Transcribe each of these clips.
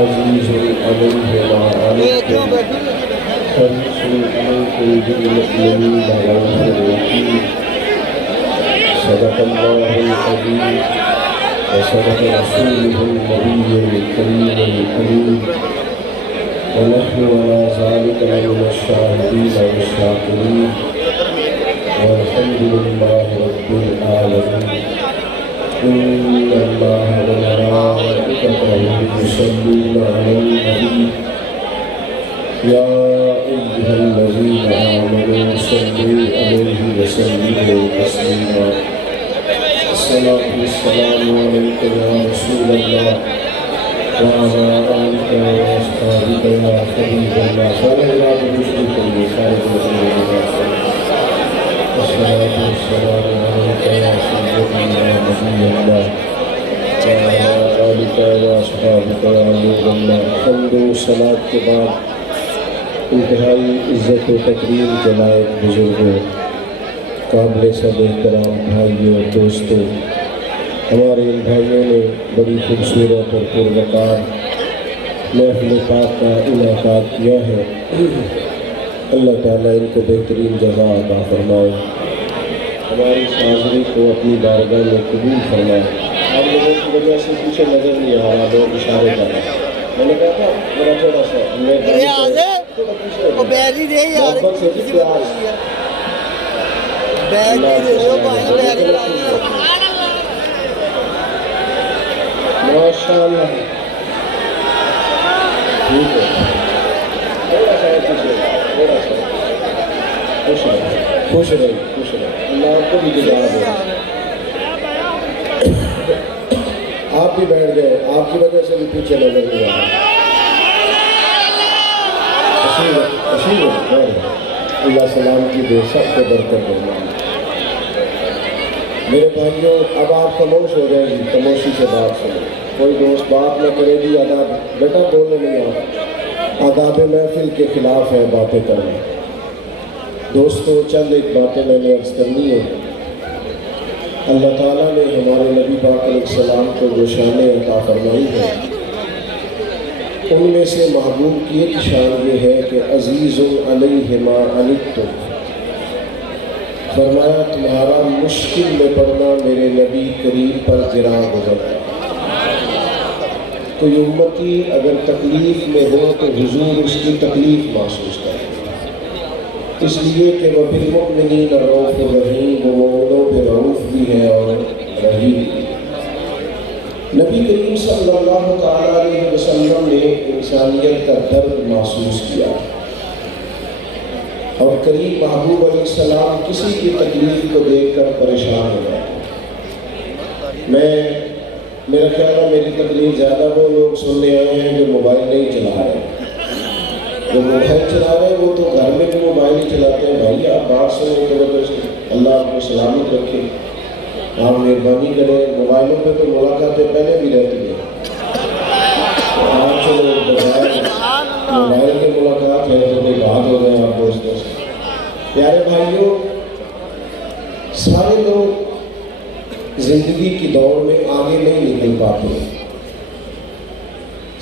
عزیز علیہ ما عنتم حریص علیکم بالمؤمنین رؤوف رحیم صدق اللہ العظیم وصدق رسولہ النبی الکریم الامین ونحن على ذلك لمن الشاهدين والشاكرين والحمد لله رب العالمين إن الله وملائكته يصلون على النبي يا أيها الذين آمنوا صلوا عليه وسلموا تسليما الصلاة والسلام عليك يا رسول الله وعلى آلك وأصحابك يا حبيب الله صلى الله عليه وسلم والصلاة والسلام عليك يا سيدنا نبي الله وعلى آلك وأصحابك يا نور الله حمد و صلاة کے بعد انتہائی عزت و تکریم کے لائق بزرگوں، قابل سب احترام بھائیوں اور دوستوں، ہمارے ان بھائیوں نے بڑی خوبصورت اور پروقار محفل پاک کا انعقاد کیا ہے۔ اللہ تعالیٰ ان کو بہترین جزا عطا فرمائے، ہماری اس حاضری کو اپنی بارگاہ میں قبول فرمائے۔ آپ لوگوں کی وجہ سے پیچھے نظر نہیں آ رہا، لوگ اشارے کر رہے ہیں۔ میں نے کہا تھا میرا تھوڑا سا ماشاء اللہ ٹھیک ہے، تھوڑا سا تھوڑا سا خوش رہے خوش رہے، اللہ آپ کو بھی گزار دے۔ آپ بھی بیٹھ گئے، آپ کی وجہ سے بھی پیچھے نظر نہیں آ رہا۔ اللہ سلامتی دے، سب کو برکت دے۔ میرے بھائیوں، اب آپ خاموش ہو جائیں گی، خاموشی سے بات سنیں، کوئی دوست بات نہ کرے گی۔ آداب بیٹا بولنے نہیں آتا، آداب محفل کے خلاف ہے باتیں کرنا۔ دوستوں، چند ایک باتیں میں نے عرض کرنی ہے۔ اللہ تعالیٰ نے ہمارے نبی پاک علیہ السلام کو جو شانیں عطا فرمائی ہے، ان میں سے محبوب کی ایک شان یہ ہے کہ عزیز علیہ ما عنتم، فرمایا تمہارا مشکل میں پڑنا میرے نبی کریم پر گراں گزرتا۔ کوئی امتی اگر تکلیف میں ہو تو حضور اس کی تکلیف محسوس کرے، اس لیے کہ وہ بالمؤمنین رؤوف رحیم، وہ مومنوں پہ رؤوف بھی ہے اور رحیم بھی۔ نبی کریم صلی اللہ تعالیٰ علیہ وسلم نے انسانیت کا درد محسوس کیا، اور قریب محبوب علیہ السلام کسی کی تکلیف کو دیکھ کر پریشان ہو گئے۔ میرا خیال ہے میری تکلیف زیادہ وہ لوگ سننے آئے ہیں جو موبائل نہیں چلا رہے۔ جو موبائل چلا رہے ہیں وہ تو گھر میں بھی موبائل ہی چلاتے ہیں۔ بھائی آپ بات سنیں تو وجہ سے اللہ آپ کو سلامت رکھے، آپ مہربانی کریں۔ موبائلوں پہ تو ملاقاتیں پہلے بھی رہتی ہیں، آج چلو موبائل کی ملاقات ہے تو کوئی بات ہو جائے آپ دوستوں سے۔ پیارے بھائیوں، سارے لوگ زندگی کی دوڑ میں آگے نہیں نکل پاتے،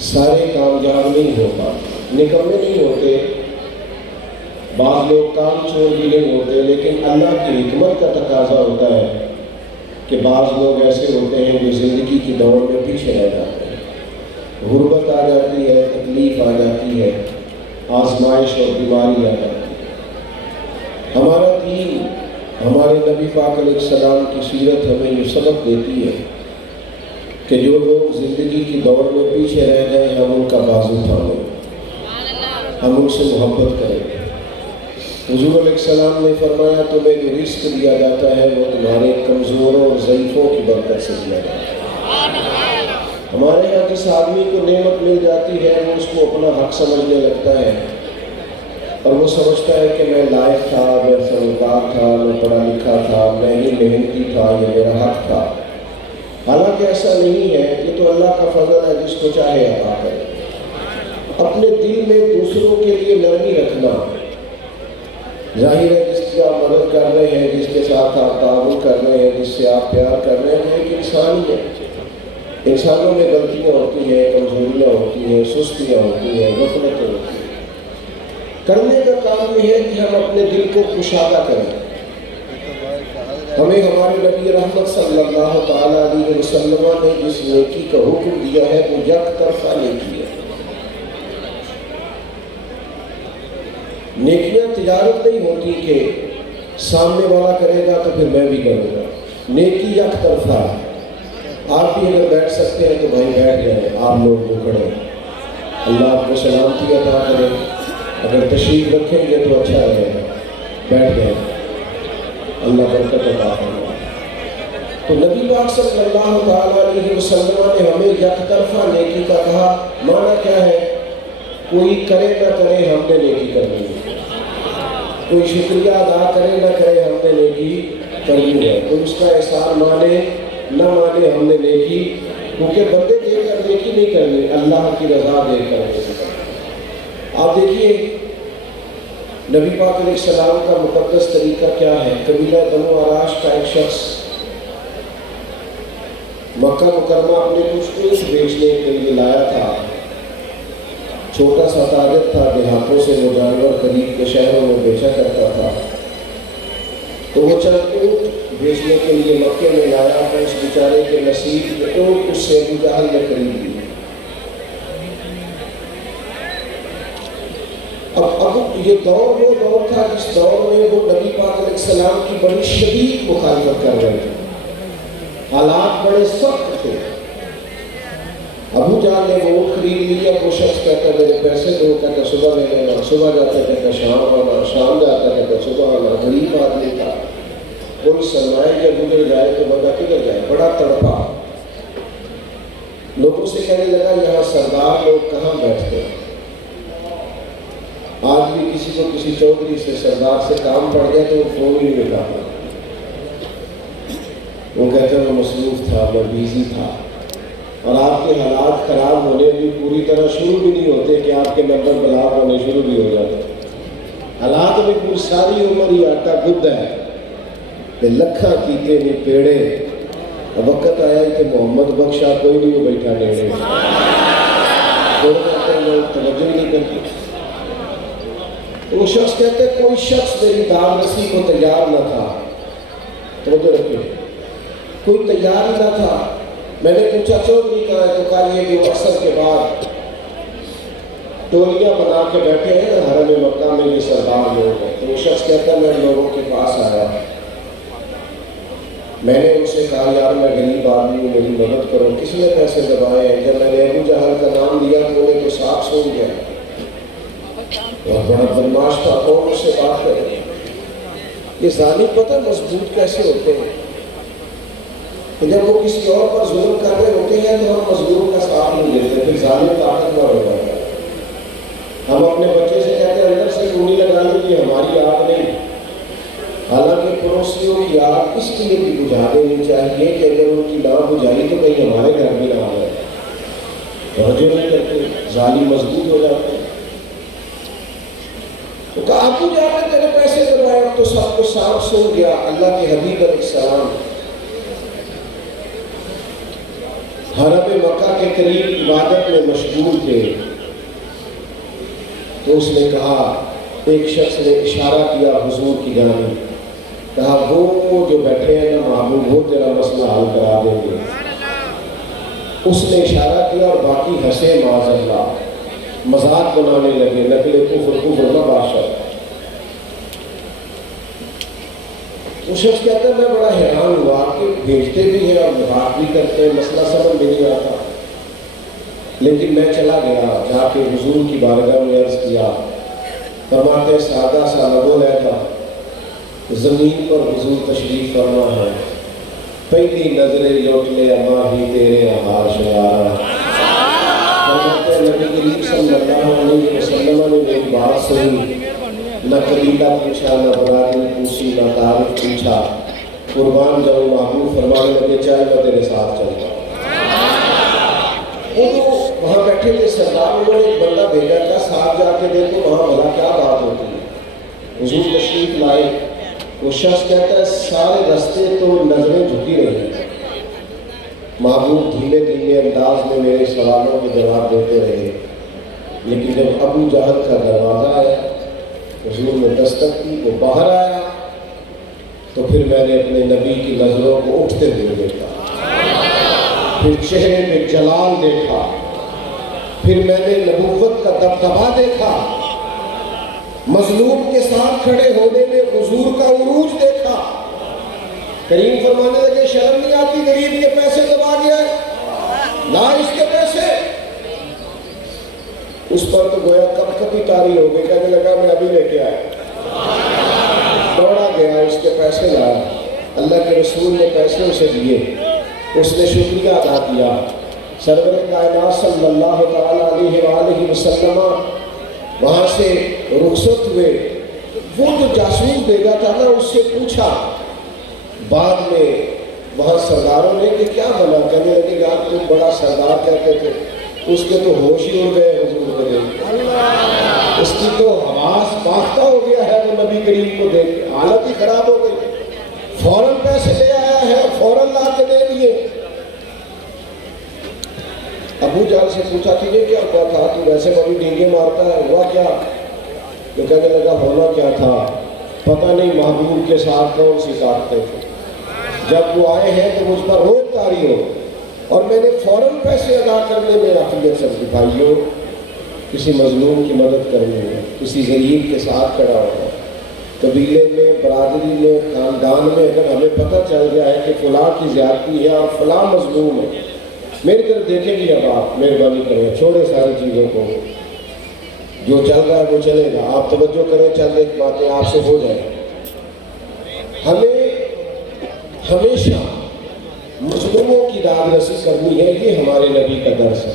سارے کامیاب نہیں ہو پاتے، نکمے نہیں ہوتے، بعض لوگ کام چھوڑ بھی نہیں ہوتے، لیکن اللہ کی حکمت کا تقاضا ہوتا ہے کہ بعض لوگ ایسے ہوتے ہیں جو زندگی کی دوڑ میں پیچھے رہ جاتے ہیں۔ غربت آ جاتی ہے، تکلیف آ جاتی ہے، آزمائش اور بیماری آ جاتی ہے۔ ہمارا دین، ہمارے نبی پاک علیہ السلام کی سیرت ہمیں یہ سبق دیتی ہے کہ جو لوگ زندگی کی دوڑ میں پیچھے رہ گئے ہم ان کا بازو تھامیں، ہم ان سے محبت کریں۔ حضور علیہ السلام نے فرمایا تمہیں جو رزق دیا جاتا ہے وہ تمہارے کمزوروں اور ضعیفوں کی برکت سے دیا جاتا ہے۔ ہمارے یہاں جس آدمی کو نعمت مل جاتی ہے وہ اس کو اپنا حق سمجھنے لگتا ہے، اور وہ سمجھتا ہے کہ میں لائق تھا، میں سمجھدار تھا، میں پڑھا لکھا تھا، میں ہی محنتی تھا، یہ میرا حق تھا۔ حالانکہ ایسا نہیں ہے، یہ تو اللہ کا فضل ہے، جس کو چاہے عطا کرے۔ اپنے دل میں دوسروں کے لیے نرمی رکھنا، ظاہر ہے جس کی آپ مدد کر رہے ہیں، جس کے ساتھ آپ تعاون کر رہے ہیں، جس سے آپ پیار کر رہے ہیں، وہ ایک انسان ہی ہے۔ انسانوں میں غلطیاں ہوتی ہیں، کمزوریاں ہوتی ہوتی ہیں، سستیاں ہوتی ہیں، غفلتیں ہوتی ہیں۔ کرنے کا کام یہ ہے کہ ہم اپنے دل کو کشادہ کریں۔ ہمیں ہمارے نبی رحمت صلی اللہ تعالیٰ علیہ وسلم نے جس نیکی کا حکم دیا ہے وہ یک طرفہ نیکی ہے۔ نیکیاں تجارت نہیں ہوتی کہ سامنے والا کرے گا تو پھر میں بھی کروں گا۔ نیکی یک طرفہ ہے۔ آپ بھی اگر بیٹھ سکتے ہیں تو بھائی بیٹھ جائیں، آپ لوگ جو کھڑے ہیں۔ اللہ آپ کو سلامتی عطا کرے۔ اگر تشریف رکھیں گے تو اچھا رہے گا، بیٹھ جائیں، اللہ برکت عطا فرمائے۔ تو نبی پاک صلی اللہ تعالیٰ علیہ وسلم نے ہمیں یک طرفہ نیکی کا کہا۔ معنی کیا ہے؟ کوئی کرے نہ کرے ہم نے نیکی کرنی ہے، کوئی شکریہ ادا کرے نہ کرے ہم نے نیکی کرنی ہے، کوئی اس کا احسان مانے نہ مانے ہم نے نیکی، کیونکہ بندے دے کر نیکی نہیں کرنی، اللہ کی رضا دے کر نیکی کرنی۔ آپ دیکھیے نبی پاک علیہ السلام کا مقدس طریقہ کیا ہے۔ قبیلہ بنو عراش کا ایک شخص مکہ مکرمہ اپنے کچھ اونٹ بیچنے کے لیے لایا تھا۔ چھوٹا سا تاجر تھا، دیہاتوں سے وہ جانور خرید کے شہروں میں بیچا کرتا تھا۔ تو وہ چند اونٹ بیچنے کے لیے مکے میں لایا تو اس بیچارے کے نصیب کے اونٹ اس سے ابو جہل نے خرید لی۔ اب یہ دور وہ دور تھا جس دور میں وہ نبی پاک علیہ السلام کی بڑی شدید مخالفت کر رہے تھے، حالات بڑے سخت تھے۔ ابو جہل نے وہ خرید لیا، وہ شخص کہتا میرے پیسے دو، کہتا صبح لے لینا، صبح جاتا کہتا شام آنا، شام جاتا کہتا صبح آنا۔ غریب آدمی تھا، کوئی سرمایہ جب گزر جائے تو بندہ کدھر جائے، بڑا تڑپا۔ لوگوں سے کہنے لگا یہاں سردار لوگ کہاں بیٹھتے ہیں؟ آج بھی کسی کو کسی چودھری سے سردار سے کام پڑ گیا تو وہ فون ہی نہیں اٹھاتا، وہ کہتے ہیں میں مصروف تھا، میں بیزی تھا۔ اور آپ کے حالات خراب ہونے بھی پوری طرح شروع بھی نہیں ہوتے کہ آپ کے نمبر بلاک ہونے شروع بھی ہو جاتے۔ حالات میں پوری ساری عمر ہی آٹا گد ہے کہ لکھا کیتے نہیں پیڑے۔ اب وقت آیا کہ محمد بخشا کوئی نہیں وہ بیٹھا نیڑے، توجہ ہی نہیں کرتی۔ وہ شخص کہتے کوئی شخص میری دار رسی کو تیار نہ تھا، توجہ رکھیں، کوئی تیار ہی نہ تھا۔ میں نے پوچھا چودھری کہاں ہے؟ تو کہا یہ کہ عصر کے بعد ٹولیاں بنا کے بیٹھے ہیں نا حرم مکہ میں، یہ سردار لوگ ہیں۔ تو وہ شخص کہتا ہے میں لوگوں کے پاس آیا، میں نے ان سے کہا یار میں غریب آدمی ہوں، میری مدد کرو، کس نے پیسے دبائے ہیں؟ جب میں نے ابو جہل کا نام لیا تو انہیں تو صاف سن گیا، اور بڑا بدماش تھا، کون اس سے بات کرے؟ یہ ظالم پتہ مضبوط کیسے ہوتے ہیں کہ جب وہ کسی اور پر ظلم کر رہے ہوتے ہیں تو ہم مظلوم کا ساتھ نہیں لیتے، پھر ظالم طاقتور ہو جاتا ہے۔ ہم اپنے بچے سے کہتے ہیں اندر سے کونی لگا لیجیے، ہماری آگ نہیں، حالانکہ پڑوسیوں کی آگ اس لیے بھی بجھا دینی چاہیے کہ اگر ان کی نہ بجھائی تو کہیں ہمارے گھر بھی نہ آ جائے۔ توجہ نہیں کرتے، ظالم مضبوط ہو جاتے ہیں۔ تو کہا ابو جہل نے تیرے پیسے دبائے، اب تو سب کو صاف سن گیا۔ اللہ کے حبیب علیہ السلام حرم مکہ کے قریب عبادت میں مشغول تھے، تو اس نے کہا، ایک شخص نے اشارہ کیا حضور کی جانب، کہا وہ جو بیٹھے ہیں نا محبوب وہ تیرا مسئلہ حل کرا دیں گے۔ اس نے اشارہ کیا اور باقی ہنسے معاذ اللہ، مذاق بنانے لگے، نقل کفر نہ بادشاہ۔ وہ شخص کہتا ہے میں بڑا حیران ہوا کہ بھیجتے بھی ہیں اور مذاق بھی کرتے ہیں، مسئلہ سمجھ نہیں آتا، لیکن میں چلا گیا، جا کے حضور کی بارگاہ میں عرض کیا، فرماتے سادہ سا لبو لہجہ، زمین پر حضور تشریف فرما ہے، پہلی نظریں لوٹ لے اما ہی تیرے آہار شیارہ۔ فرماتے نبی کریم صلی اللہ علیہ وسلم نے میری بات سنی، نہ قبیلہ پوچھا، نہ برادری پوچھی، نہ تعارف پوچھا، قربان جاؤ محبوب فرمانے لگے چاہے میں تیرے ساتھ چلتا ہوں۔ وہ وہاں بیٹھے تھے سردار، انہوں نے ایک بندہ بھیجا تھا ساتھ جا کے دیکھو وہاں بھلا کیا بات ہوتی ہے۔ حضور تشریف لائے، وہ شخص کہتا ہے سارے رستے تو نظریں جھکی رہی ہیں، محبوب دھیمے دھیمے انداز میں میرے سوالوں کے جواب دیتے رہے، لیکن جب ابو جہل کا دروازہ آیا، حضور نے دستک کی، وہ باہر آیا، تو پھر میں نے اپنے نبی کی نظروں کو اٹھتے ہوئے دیکھا، پھر چہرے میں جلال دیکھا، پھر میں نے نبوت کا دبدبا دیکھا، مظلوم کے ساتھ کھڑے ہونے میں حضور کا عروج دیکھا۔ کریم فرمانے لگے شرم نہیں آتی غریب کے پیسے دبا گیا ہے، لا اس کے پیسے۔ اس پر تو گویا کب کبھی طاری ہو گئی، کہنے لگا میں ابھی لے کے آیا، دوڑا گیا اس کے پیسے لایا، اللہ کے رسول نے پیسے اسے دیے، اس نے شکریہ ادا کیا۔ سرور کائنات صلی اللہ تعالیٰ علیہ وآلہ وسلم وہاں سے رخصت ہوئے۔ وہ جو جاسوس بھیجا تھا نا، اس سے پوچھا بعد میں وہاں سرداروں نے کہ کیا بنا، کہنے لگے یار تم بڑا سردار کہتے تھے، اس کے تو ہوش ہی اڑ گئے حضور کو دیکھ کے، اس کی تو حواس باختہ ہو گیا ہے وہ نبی کریم کو دیکھ کے، حالت ہی خراب ہو گئی، فوراً پیسے لے آیا ہے، فوراً لا کے دے دیے۔ ابو جہل سے پوچھا کہ یہ کیا ہوا تھا، تو ویسے کبھی ڈینگے مارتا ہے، ہوا کیا؟ تو کہنے لگا ہونا کیا تھا، پتہ نہیں محبوب کے ساتھ کون سی طاقتیں تھیں، جب وہ آئے ہیں تو مجھ پر روب طاری ہو، اور میں نے فوراً پیسے ادا کرنے میں عقلیت سے بھائیوں، کسی مظلوم کی مدد کرنی ہے، کسی غریب کے ساتھ کھڑا ہونا، قبیلے میں، برادری میں، خاندان میں اگر ہمیں پتہ چل گیا ہے کہ فلاں کی زیادتی ہے اور فلاں مظلوم ہے، میری طرف دیکھیں گی اب آپ مہربانی کریں، چھوڑیں ساری چیزوں کو، جو چل رہا ہے وہ چلے گا، آپ توجہ کریں، چند ایک باتیں آپ سے ہو جائیں۔ ہمیں ہمیشہ مظلوموں کی داد رسی کرنی ہے، یہ ہمارے نبی کا درس ہے۔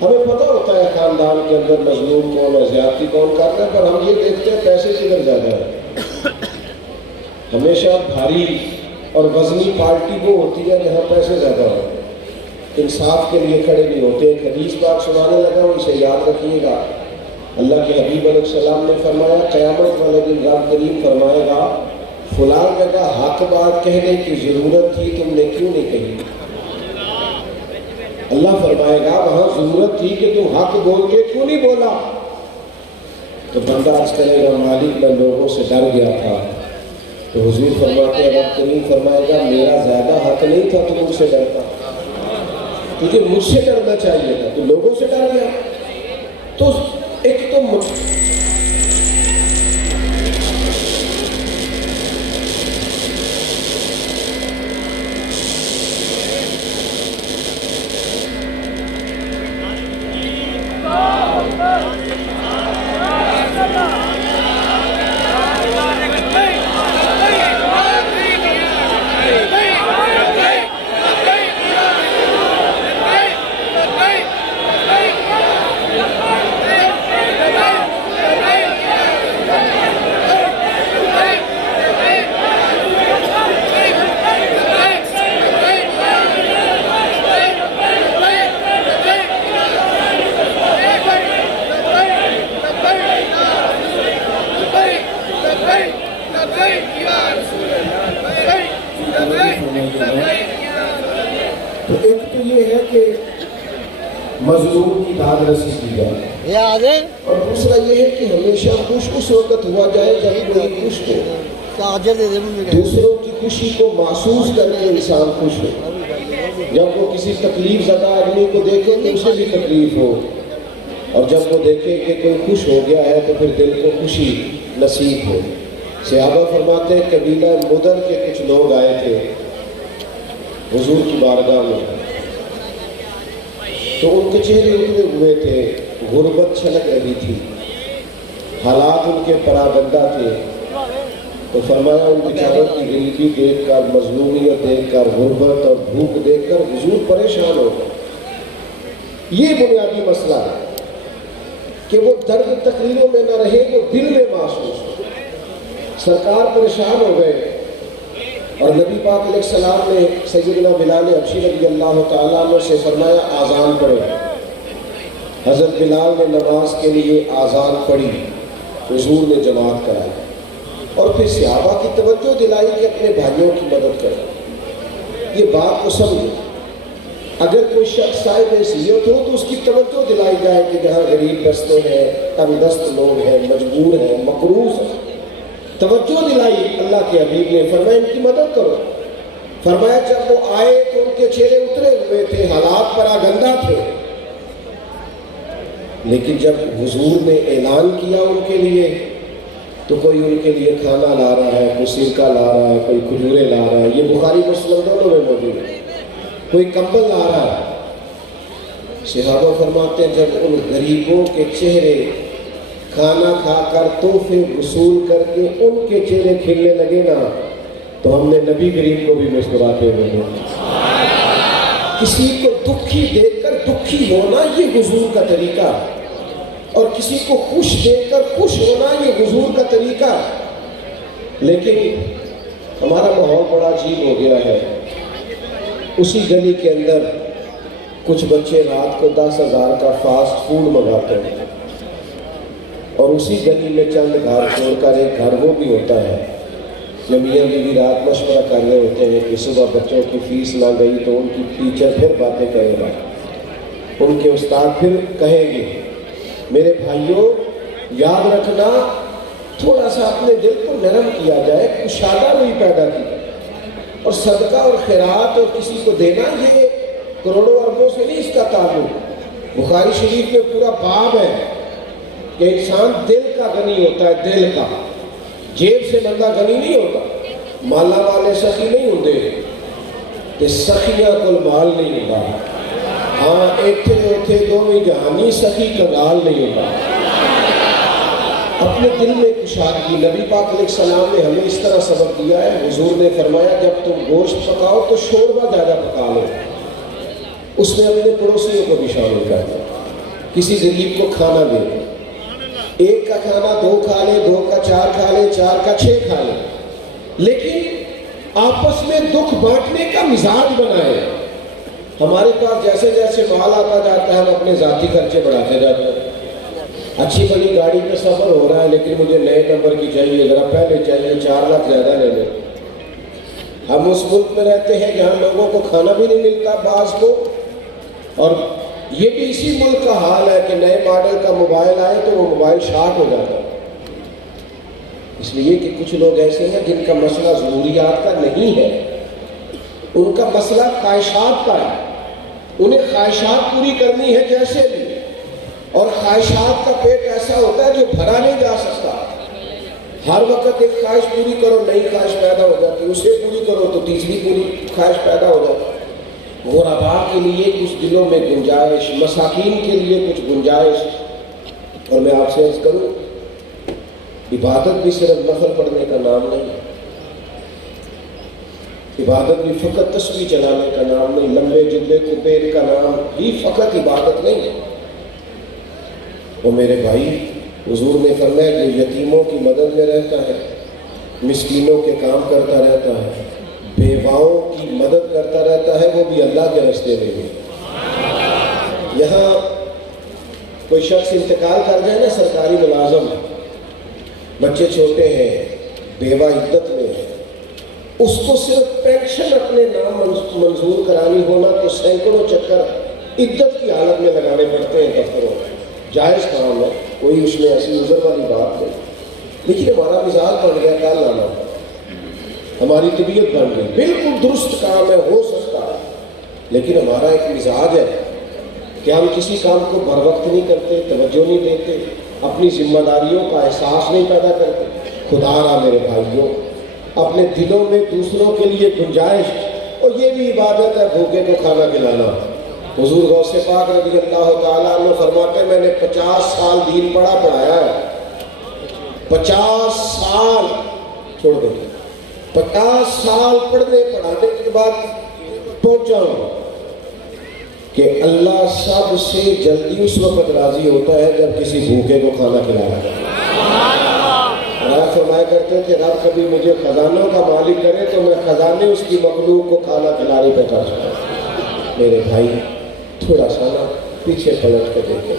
ہمیں پتہ ہوتا ہے خاندان کے اندر مظلوم کون ہے، زیادتی کون کرتا ہے، پر ہم یہ دیکھتے ہیں پیسے کدھر زیادہ ہے۔ ہمیشہ بھاری اور وزنی پارٹی وہ ہوتی ہے جہاں پیسے زیادہ ہوتے ہیں، انصاف کے لیے کھڑے نہیں ہوتے۔ ایک حدیث بات سنانے لگا ہوں، اسے یاد رکھیے گا۔ اللہ کے حبیب علیہ السلام نے فرمایا قیامت والے دن رب کریم فرمائے گا فلاں جگہ حق بات کہنے کی ضرورت تھی، تم نے کیوں نہیں کہی؟ اللہ فرمائے گا وہاں ضرورت تھی کہ تم حق بول کے کیوں نہیں بولا؟ تو بندہ عرض کرے گا مالک میں لوگوں سے ڈر گیا تھا۔ تو حضور فرماتے ہیں رب کریم فرمائے گا میرا زیادہ حق نہیں تھا تو مجھ سے ڈرتا، تجھے مجھ سے ڈرنا چاہیے تھا، تو لوگوں سے ڈر گیا۔ تو ایک تو مظلوم کی داد رسی کی جائے، اور دوسرا یہ ہے کہ ہمیشہ خوش اس وقت ہوا جائے جب کوئی خوش ہو، دوسروں کی خوشی کو محسوس کر کے انسان خوش ہو۔ جب وہ کسی تکلیف زدہ آدمی کو دیکھے تو اسے بھی تکلیف ہو، اور جب وہ دیکھے کہ کوئی خوش ہو گیا ہے تو پھر دل کو خوشی نصیب ہو۔ صحابہ فرماتے ہیں قبیلہ مدر کے کچھ لوگ آئے تھے حضور کی بارگاہ میں، تو ان کے چہرے اترے ہوئے تھے، غربت چھلک رہی تھی، حالات ان کے پراگندہ تھے۔ تو فرمایا ان بیچاروں کی غریبی دیکھ کر، مظلومیت دیکھ کر، غربت اور بھوک دیکھ کر حضور پریشان ہو گئے۔ یہ بنیادی مسئلہ ہے کہ وہ درد تقریروں میں نہ رہے، وہ دل میں محسوس ہو۔ سرکار پریشان ہو گئے، اور نبی پاک علیہ السلام نے سیدنا بلال حبشی رضی اللہ تعالیٰ عنہ سے فرمایا آذان پڑھو۔ حضرت بلال نے نماز کے لیے آذان پڑھی، حضور نے جماعت کرائی، اور پھر صحابہ کی توجہ دلائی کہ اپنے بھائیوں کی مدد کریں۔ یہ بات کو سمجھو، اگر کوئی شخص صاحب حیثیت ہو تو اس کی توجہ دلائی جائے کہ جہاں غریب بستے ہیں، تنگ دست لوگ ہیں، مجبور ہیں، مقروض ہیں، توجہ دلائی۔ اللہ کے حبیب نے فرمایا ان کی مدد کرو۔ فرمایا جب وہ آئے تو ان کے چہرے اترے ہوئے تھے، حالات پراگندہ تھے، لیکن جب حضور نے اعلان کیا ان کے لیے تو کوئی ان کے لیے کھانا لا رہا ہے، کوئی سرکہ لا رہا ہے، کوئی کھجوریں لا رہا ہے، یہ بخاری مسلم دونوں میں موجود ہے، کوئی کمبل لا رہا ہے۔ صحابہ فرماتے ہیں جب ان غریبوں کے چہرے کھانا کھا کر تحفے وصول کر کے ان کے چہرے کھلنے لگے نا تو ہم نے نبی کریم کو بھی مسکراتے ہوئے دیکھا۔ کسی کو دکھی دیکھ کر دکھی ہونا یہ حضور کا طریقہ ہے، اور کسی کو خوش دیکھ کر خوش ہونا یہ حضور کا طریقہ ہے۔ لیکن ہمارا ماحول بڑا عجیب ہو گیا ہے۔ اسی گلی کے اندر کچھ بچے رات کو 10,000 کا فاسٹ فوڈ منگاتے ہیں، اور اسی گلی میں چند گھر چھوڑ کر ایک گھر وہ بھی ہوتا ہے جو میاں بیوی رات مشورہ کر رہے ہوتے ہیں کہ صبح بچوں کی فیس نہ گئی تو ان کی ٹیچر پھر باتیں کرے گا، ان کے استاد پھر کہیں گے۔ میرے بھائیوں یاد رکھنا، تھوڑا سا اپنے دل کو نرم کیا جائے، کشادہ روی پیدا کی، اور صدقہ اور خیرات اور کسی کو دینا یہ کروڑوں اربوں سے نہیں اس کا تعلق۔ بخاری شریف میں پورا باب ہے کہ انسان دل کا غنی ہوتا ہے، دل کا، جیب سے بندہ غنی نہیں ہوتا۔ مالا والے سخی نہیں ہوتے تے سخیاں کل مال نہیں ہوتا، ہاں ایتھے ایتھے دوویں جہانی سخی کنگال نہیں ہوتا۔ اپنے دل میں کشادگی، نبی پاک علیہ السلام نے ہمیں اس طرح سبق دیا ہے۔ حضور نے فرمایا جب تم گوشت پکاؤ تو شوربہ زیادہ پکا لو، اس میں اپنے پڑوسیوں کو بھی شامل کر دو، کسی غریب کو کھانا دے دو، ایک کا کھانا 2 کھا لے، 2 کا 4 کھا لے، 4 کا 6 کھا لے، لیکن آپس میں دکھ بانٹنے کا مزاج بنائے۔ ہمارے پاس جیسے جیسے مال آتا جاتا ہے ہم اپنے ذاتی خرچے بڑھاتے جاتے ہیں۔ اچھی بڑی گاڑی پہ سفر ہو رہا ہے لیکن مجھے نئے نمبر کی چاہیے، ذرا پہلے چاہیے، 4 لاکھ زیادہ لے لیں۔ ہم اس ملک میں رہتے ہیں جہاں لوگوں کو کھانا بھی نہیں ملتا بعض کو، اور یہ بھی اسی ملک کا حال ہے کہ نئے ماڈل کا موبائل آئے تو وہ موبائل شارٹ ہو جاتا ہے، اس لیے کہ کچھ لوگ ایسے ہیں جن کا مسئلہ ضروریات کا نہیں ہے، ان کا مسئلہ خواہشات کا ہے، انہیں خواہشات پوری کرنی ہے جیسے بھی، اور خواہشات کا پیٹ ایسا ہوتا ہے جو بھرا نہیں جا سکتا۔ ہر وقت ایک خواہش پوری کرو نئی خواہش پیدا ہو جاتی، اسے پوری کرو تو تیسری پوری خواہش پیدا ہو جاتی۔ غرباء کے لیے کچھ دلوں میں گنجائش، مساکین کے لیے کچھ گنجائش۔ اور میں آپ سے عرض کروں، عبادت بھی صرف نفل پڑھنے کا نام نہیں، عبادت بھی فقط تسبیح چلانے کا نام نہیں، لمبے جبے کپیر کا نام بھی فقط عبادت نہیں ہے۔ وہ میرے بھائی، حضور نے فرمایا کہ یتیموں کی مدد میں رہتا ہے، مسکینوں کے کام کرتا رہتا ہے، بیواؤں کی مدد کرتا رہتا ہے، وہ بھی اللہ کے راستے میں بھی۔ یہاں کوئی شخص انتقال کر جائے نا، سرکاری ملازم، بچے چھوٹے ہیں، بیوہ عدت میں ہے، اس کو صرف پینشن اپنے نام منظور کرانی ہونا تو سینکڑوں چکر عدت کی حالت میں لگانے پڑتے ہیں دفتروں میں۔ جائز کام ہے، کوئی اس میں ایسی عذر والی بات نہیں، لیکن ہمارا مزاج بن گیا کل لانا، ہماری طبیعت بن گئی، بالکل درست کام ہے، ہو سکتا ہے، لیکن ہمارا ایک مزاج ہے کہ ہم کسی کام کو بر وقت نہیں کرتے، توجہ نہیں دیتے، اپنی ذمہ داریوں کا احساس نہیں پیدا کرتے۔ خدا را میرے بھائیوں، اپنے دلوں میں دوسروں کے لیے گنجائش، اور یہ بھی عبادت ہے بھوکے کو کھانا کھلانا۔ حضور غوث پاک رضی اللہ تعالیٰ عنہ فرماتے ہیں میں نے 50 سال دین پڑھایا ہے، 50 سال چھوڑ دیں، 50 سال پڑھنے پڑھانے کے بعد پہنچا ہوں کہ اللہ سب سے جلدی اس وقت راضی ہوتا ہے جب کسی بھوکے کو کھانا کھلایا جائے۔ فرمایا کرتے تھے رب کبھی مجھے خزانوں کا مالک کرے تو میں خزانے اس کی مخلوق کو کھانا کھلانے پہ خرچ کروں۔ میرے بھائی تھوڑا سا نا پیچھے پلٹ کے دیکھیں،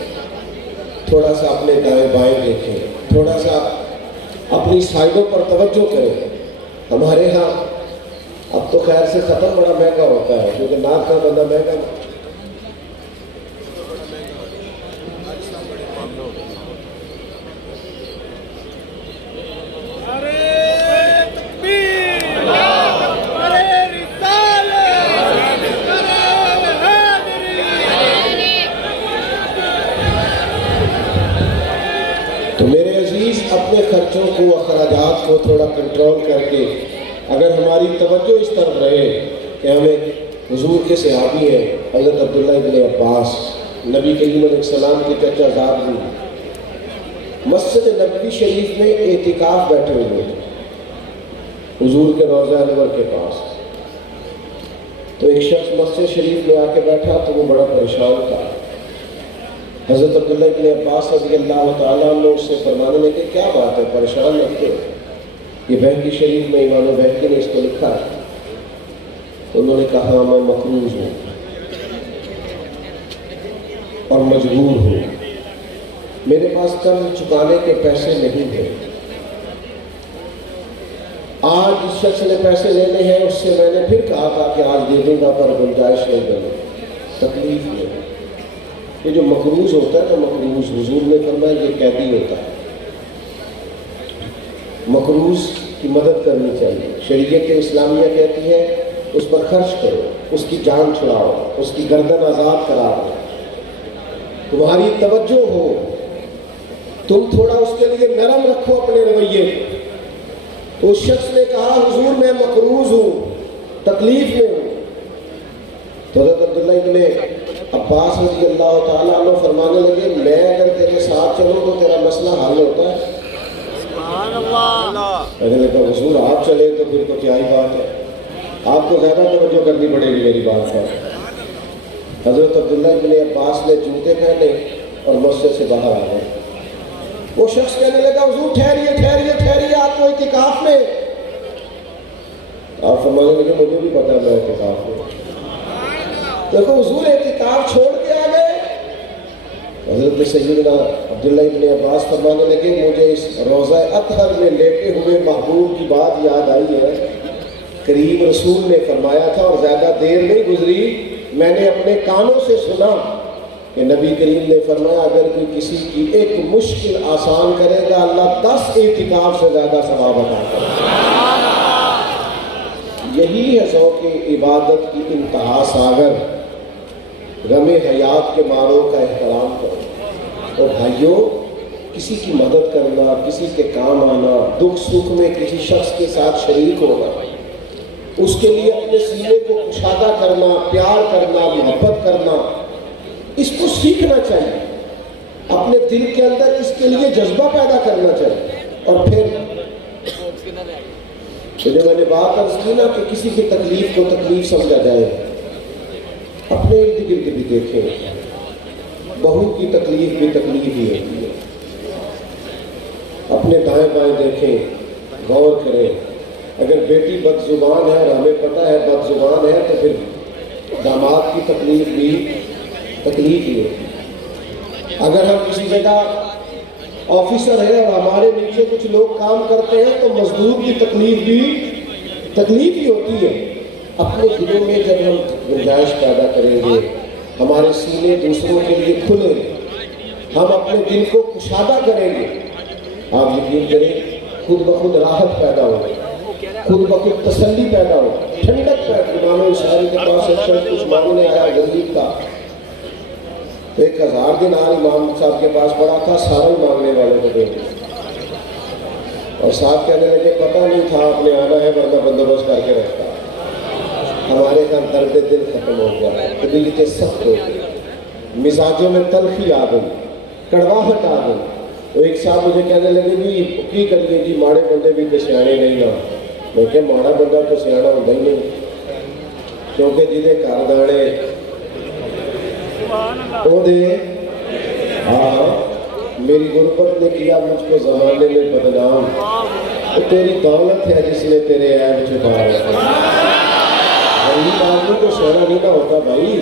تھوڑا سا اپنے دائیں بائیں دیکھیں، تھوڑا سا اپنی سائڈوں پر توجہ کریں۔ ہمارے ہاں اب تو خیر سے ختم بڑا مہنگا ہوتا ہے کیونکہ ناک کا بندہ مہنگا تو میرے عزیز اپنے خرچوں کو اخراجات کو تھوڑا کنٹرول کر کے اگر ہماری توجہ اس طرف رہے کہ ہمیں حضور کے صحابی ہیں حضرت عبداللہ ابن عباس نبی کریم علیہ السلام کے چچا زاد بھی مسجد نبوی شریف میں اعتکاف بیٹھے ہوئے تھے حضور کے روضہ انور کے پاس. تو ایک شخص مسجد شریف میں آ کے بیٹھا تو وہ بڑا پریشان تھا. حضرت عبداللہ ابن عباس رضی اللہ تعالیٰ عنہ اس سے فرمانے لگے کیا بات ہے پریشان لگتے ہو؟ یہ بہقی شریف میں امام بہقی نے اس کو لکھا ہے. تو انہوں نے کہا میں مقروض ہوں اور مجبور ہوں, میرے پاس قرض چکانے کے پیسے نہیں ہیں. آج جس شخص نے پیسے لینے ہیں اس سے میں نے پھر کہا تھا کہ آج دے دوں گا پر گنجائش نہیں بنے, تکلیف نہیں. یہ جو مقروض ہوتا ہے نا مقروض حضور نے فرمایا یہ قیدی ہوتا ہے. مقروض کی مدد کرنی چاہیے. شریعت اسلامیہ کہتی ہے اس پر خرچ کرو, اس کی جان چھڑاؤ, اس کی گردن آزاد کرا دو. تمہاری توجہ ہو, تم تھوڑا اس کے لیے نرم رکھو اپنے رویے. اس شخص نے کہا حضور میں مقروض ہوں, تکلیف میں ہوں. تو حضرت عبداللہ ابن عباس رضی اللہ تعالیٰ عنہ فرمانے لگے میں اگر تیرے ساتھ چلوں تو تیرا مسئلہ حل ہوتا ہے. میں نے کہا حضور آپ چلے تو پھر تو کیا ہی بات ہے, آپ کو زیادہ توجہ کرنی پڑے گی میری بات پر. حضرت عبداللہ ابن عباس نے جوتے پہنے اور مسجد سے باہر آ گئے. وہ شخص کہنے لگا حضور ٹھہریے ٹھہریے ٹھہریے آپ کو اعتکاف میں. آپ فرمانے لگے مجھے بھی پتا ہے میں اعتکاف میں. دیکھو حضور اعتکاف چھوڑ کے آ گئے. حضرت سیدنا عبداللہ ابن عباس فرمانے لگے مجھے اس روضہ اطہر میں لیٹے ہوئے محبوب کی بات یاد آئی ہے. کریم رسول نے فرمایا تھا اور زیادہ دیر نہیں گزری میں نے اپنے کانوں سے سنا کہ نبی کریم نے فرمایا اگر کوئی کسی کی ایک مشکل آسان کرے گا اللہ 10 اعتکاف سے زیادہ ثواب عطا کرے گا. یہی ہے ذوق عبادت کی انتہا ساگر. غم حیات کے ماروں کا احترام کرو. اور بھائیوں کسی کی مدد کرنا, کسی کے کام آنا, دکھ سکھ میں کسی شخص کے ساتھ شریک ہونا, اس کے لیے اپنے سینے کو کشادہ کرنا, پیار کرنا, محبت کرنا, اس کو سیکھنا چاہیے. اپنے دل کے اندر اس کے لیے جذبہ پیدا کرنا چاہیے. اور پھر جو میں نے بات عرض کی نا کہ کسی کی تکلیف کو تکلیف سمجھا جائے, اپنے ارد گرد بھی دیکھیں. بہو کی تکلیف بھی تکلیف ہی ہوتی ہے. اپنے دائیں بائیں دیکھیں, غور کریں. اگر بیٹی بد زبان ہے اور ہمیں پتہ ہے بد زبان ہے تو پھر داماد کی تکلیف بھی تکلیف ہی ہوتی ہے. اگر ہم کسی جگہ آفیسر ہیں اور ہمارے نیچے کچھ لوگ کام کرتے ہیں تو مزدور کی تکلیف بھی تکلیف ہی ہوتی ہے. اپنے دلوں میں جب ہم گنجائش پیدا کریں گے, ہمارے سینے دوسروں کے لیے کھلیں گے, ہم اپنے دل کو کشادہ کریں گے, آپ یقین کریں خود بخود راحت پیدا ہوگی, خود بخود تسلی پیدا ہو, ٹھنڈک پیدا. امام شاعری کے پاس ایک شخص کچھ مانگنے آیا غریب کا, 1000 دینار امام صاحب کے پاس پڑا تھا, سارا ہی مانگنے والے کو دے دیا. اور صاحب کہنے لگے پتہ نہیں تھا آپ نے آنا ہے ورنہ بندوبست کر کے رکھتا. ہمارے یہاں درد دل ختم ہو گیا, طبیعتیں سخت ہو گئی, مزاجوں میں تلخی آ گئی, کڑواہٹ آ گئی. تو ایک صاحب مجھے کہنے لگے جی کی کریے جی ماڑے بندے بھی تو سیانے نہیں نا. میں کہ ماڑا بندہ تو سیانا ہوتا ہی نہیں, کیونکہ جنہیں گھر دانے وہ دے. ہاں میری غربت نے کیا مجھ کو زمانے میں بدنام, تو تیری دولت ہے جس نے تیرے عیب چھپا رکھا. غریب آدمی کو سیانا نہیں نہ ہوتا بھائی,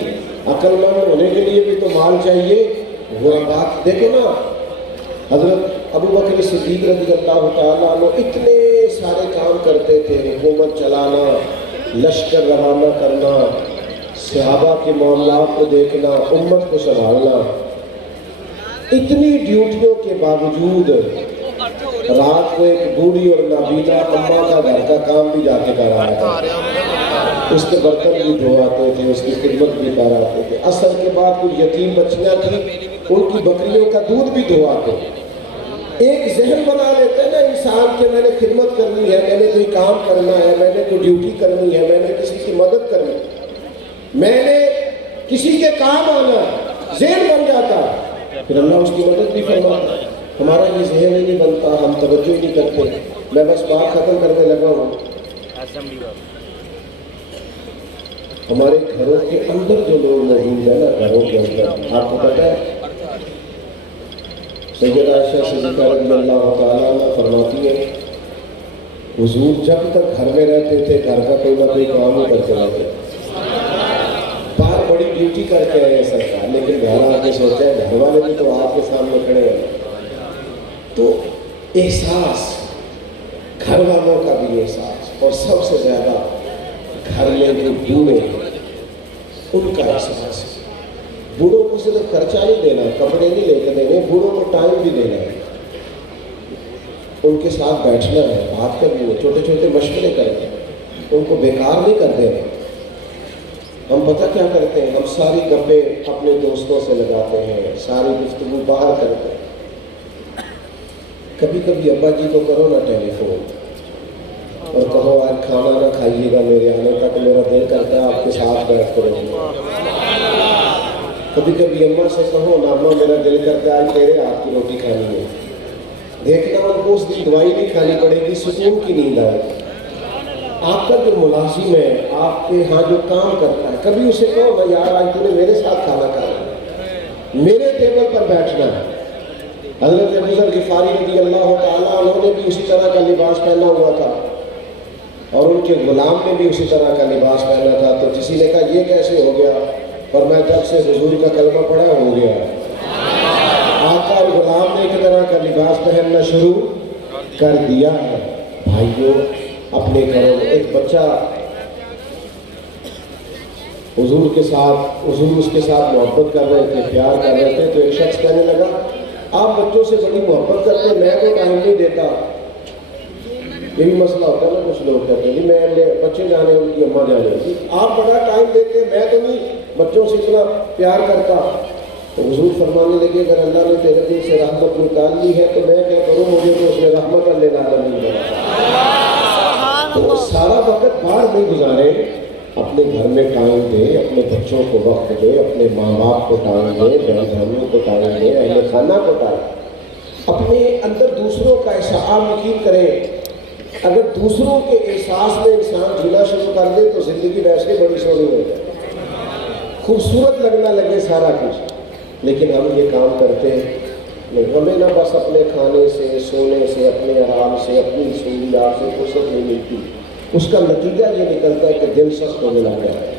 عقل مند ہونے کے لیے بھی تو مال چاہیے. غربات دیکھو نا, حضرت ابو بکر صدیق رضی اللہ تعالیٰ عنہ اتنے سارے کام کرتے تھے, حکومت چلانا, لشکر روانہ کرنا, صحابہ کے معاملات کو دیکھنا, امت کو سنبھالنا, اتنی ڈیوٹیوں کے باوجود رات کو ایک بوڑھی اور نابینا اماں کا گھر کا کام بھی جا کے کر آیا تھا، اس کے برتن بھی دھواتے تھے، اس کی خدمت بھی کراتے تھے۔ عصر کے بعد کچھ یتیم بچیاں تھیں، ان کی بکریوں کا دودھ بھی دھواتے۔ ایک ذہن بنا لیتے ہیں نا انسان کہ میں نے خدمت کرنی ہے، میں نے کوئی کام کرنا ہے، میں نے کوئی ڈیوٹی کرنی ہے، میں نے کسی کی مدد کرنی ہے، میں نے کسی کے کام آنا ہے، ذہن بن جاتا ہے، پھر اللہ اس کی مدد بھی فرماتا ہے۔ ہمارا یہ ذہن ہی نہیں بنتا، ہم توجہ ہی نہیں کرتے۔ میں بس بات ختم کرنے لگا ہوں۔ ہمارے گھروں کے اندر جو لوگ موجود ہیں نا، گھروں کے اندر، آپ کو پتہ ہے سیدہ عائشہ صدیقہ رضی اللہ تعالیٰ عنہ فرماتی ہے حضور جب تک گھر میں رہتے تھے گھر کا کوئی نہ کوئی کام ہی کرتے رہتے، باہر بڑی ڈیوٹی کر کے آئے سرکار، لیکن گھر آ کے سوچا ہے گھر والے بھی تو آپ کے سامنے کھڑے ہیں۔ تو احساس، گھر والوں کا بھی احساس، اور سب سے زیادہ گھر میں جو بوڑھے ان کا احساس ہے۔ بوڑھوں کو صرف خرچہ نہیں دینا، کپڑے نہیں لے کے دینے، بوڑھوں کو ٹائم بھی دینا ہے، ان کے ساتھ بیٹھنا ہے، بات کرنی ہے، چھوٹے چھوٹے مشورے کرتے ہیں، ان کو بیکار نہیں کر دینا۔ ہم پتہ کیا کرتے ہیں، ہم ساری گپیں اپنے دوستوں سے لگاتے ہیں، ساری گفتگو باہر کرتے ہیں۔ کبھی کبھی ابا جی کو کرو نا ٹیلی فون اور کہو آج کھانا نہ کھائیے گا، میرے آنے تک میرا دل کرتا ہے آپ کے ساتھ بیٹھ کر رہوں۔ کبھی کبھی اماں سے کہو نا اماں میرا دل کرتا ہے آج تیرے ہاتھ کی روٹی کھانی ہے، دیکھنا ان کو اس دن دوائی نہیں کھانی پڑے گی، سکون کی نیند آئے گی۔ آپ کا جو ملازم ہے، آپ کے ہاں جو کام کرتا ہے، کبھی اسے کہو نا یار آج تو نے میرے ساتھ کھانا کھانا، میرے ٹیبل پر بیٹھنا ہے۔ حضرت ابو ذر غفاری رضی اللہ تعالیٰ عنہ نے بھی اسی طرح کا لباس پہنا ہوا تھا اور ان کے غلام نے بھی اسی طرح کا لباس پہنا تھا۔ تو کسی نے کہا یہ کیسے ہو گیا؟ اور میں جب سے حضور کا کلمہ پڑھا ہو گیا۔ آقا اور غلام نے ایک طرح کا لباس پہننا شروع کر دیا ہے۔ بھائیوں اپنے گھروں میں ایک بچہ حضور کے ساتھ، حضور اس کے ساتھ محبت کر رہے تھے، پیار کر رہے تھے، تو ایک شخص کہنے لگا آپ بچوں سے بڑی محبت کرتے ہیں، میں تو ٹائم نہیں دیتا۔ یہ بھی مسئلہ ہوتا ہے نا، کچھ لوگ کہتے ہیں میں بچے جانے ان کی اماں جانے گی، آپ بڑا ٹائم دیتے ہیں، میں تو نہیں بچوں سے اتنا پیار کرتا۔ تو حضور فرمانے لگے اگر اللہ نے تیرے دل سے رحمت نکال لی ہے تو میں کیا کروں، مجھے تو اس نے رحمت اللہ نہیں بنا۔ تو سارا وقت باہر نہیں گزارے، اپنے گھر میں ٹائم دے، اپنے بچوں کو وقت دے، اپنے ماں باپ کو ٹائم دے، بہن بھائیوں کو ٹائم دے، اہل خانہ کو ٹائم، اپنے اندر دوسروں کا احساس یقین کرے۔ اگر دوسروں کے احساس میں انسان جینا شروع کر دے تو زندگی ویسے بڑی سونی ہو جائے، خوبصورت لگنا لگے سارا کچھ، لیکن ہم یہ کام کرتے نہیں۔ ہمیں نہ بس اپنے کھانے سے، سونے سے، اپنے آرام سے، اپنی سہولیات سے فرصت نہیں ملتی، اس کا نتیجہ یہ نکلتا ہے کہ دل سخت ہونے لگتا ہے،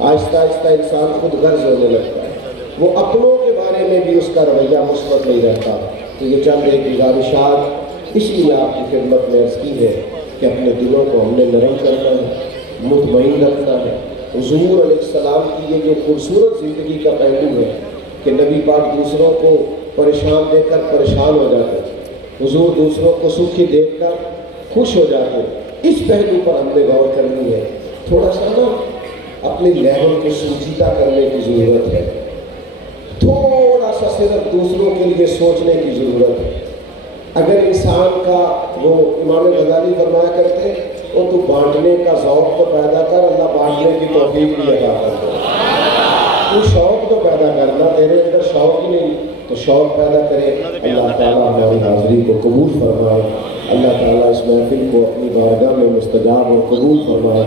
آہستہ آہستہ انسان خود غرض ہونے لگتا ہے، وہ اپنوں کے بارے میں بھی اس کا رویہ مثبت نہیں رہتا۔ تو یہ چند ایک گزارشات اس لیے آپ کی خدمت میں عرض کی ہے کہ اپنے دلوں کو ہم نے نرم کرنا ہے، مطمئن رکھنا ہے۔ حضور علیہ السلام کی یہ جو خوبصورت زندگی کا پہلو ہے کہ نبی پاک دوسروں کو پریشان دیکھ کر پریشان ہو جاتے، حضور دوسروں کو سکھی دیکھ کر خوش ہو جاتے، اس پہلو پر ہم نے غور کرنی ہے۔ تھوڑا سا نا اپنے لیول کو سنجیدہ کرنے کی ضرورت ہے، تھوڑا سا صرف دوسروں کے لیے سوچنے کی ضرورت ہے۔ اگر انسان کا وہ امام غزالی فرمایا کرتے وہ تو بانٹنے کا ذوق تو پیدا کر، اللہ بانٹنے کی توفیق بھی عطا کر دے۔ تو شوق تو پیدا کرنا، تیرے اندر شوق ہی نہیں تو شوق پیدا کرے۔ اللہ تعالیٰ ہماری حاضری کو قبول فرمائے، اللہ تعالیٰ اس محفل کو اپنی بارگاہ میں مستجاب اور قبول فرمائے۔